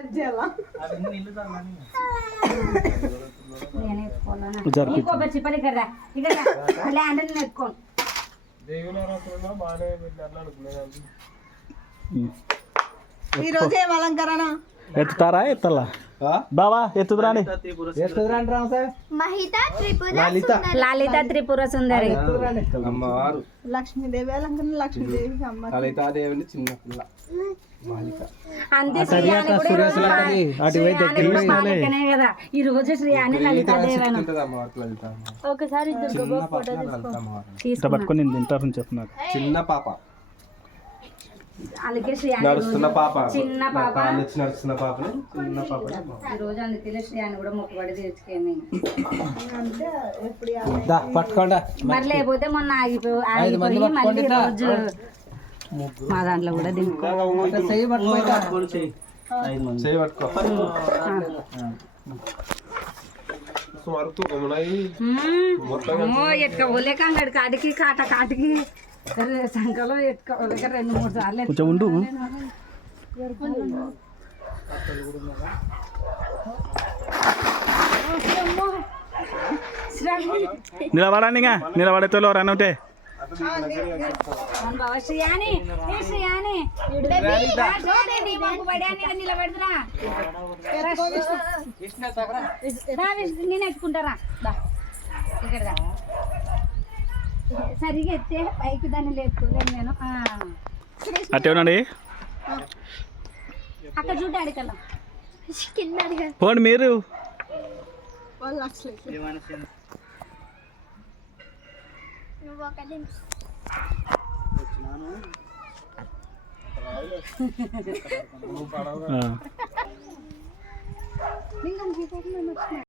ఈ రోజు ఏం అలంకరణ ఎత్తుతారా ఎత్తలా బావా ఎత్తుదురాని లలిత త్రిపుర సుందరి అమ్మవారు లక్ష్మీదేవి అలంకరణ లక్ష్మీదేవి అమ్మ లలితాదేవిని చిన్న పిల్ల అంతే శ్రీయాని కూడా కదా ఈ రోజు శ్రీయాని లలితాదేవి ఒకసారి పట్టుకొని తింటారని చెప్తున్నారు. చిన్న పాప అలాగే నడుస్తున్న పాప చిన్న పాప నడుస్తున్న పాపని చిన్న పాప ఈ రోజు అందుకే శ్రీయాని కూడా మొక్కుబడి తీర్చుకోండి. పట్టుకోండా మరి లేకపోతే మొన్న ఆగిపోయి మళ్ళీ రోజు మా దాంట్లో కూడా ఎట్క పోలేక అంగడి కాటికి కాటికి సంఖలో ఎట్టుకోలేక 2-3 సార్లు కొంచెం ఉండు. నిలబడండి నిలబడేతో రన్ అవుతే నేను ఎత్తుకుంటారా ఇక్కడ సరిగా ఎత్తే పైకి దాన్ని లేపుకోలేను నేను. అట్టే ఉండండి అక్కడ చూడాలి కల్లా పోండి మీరు.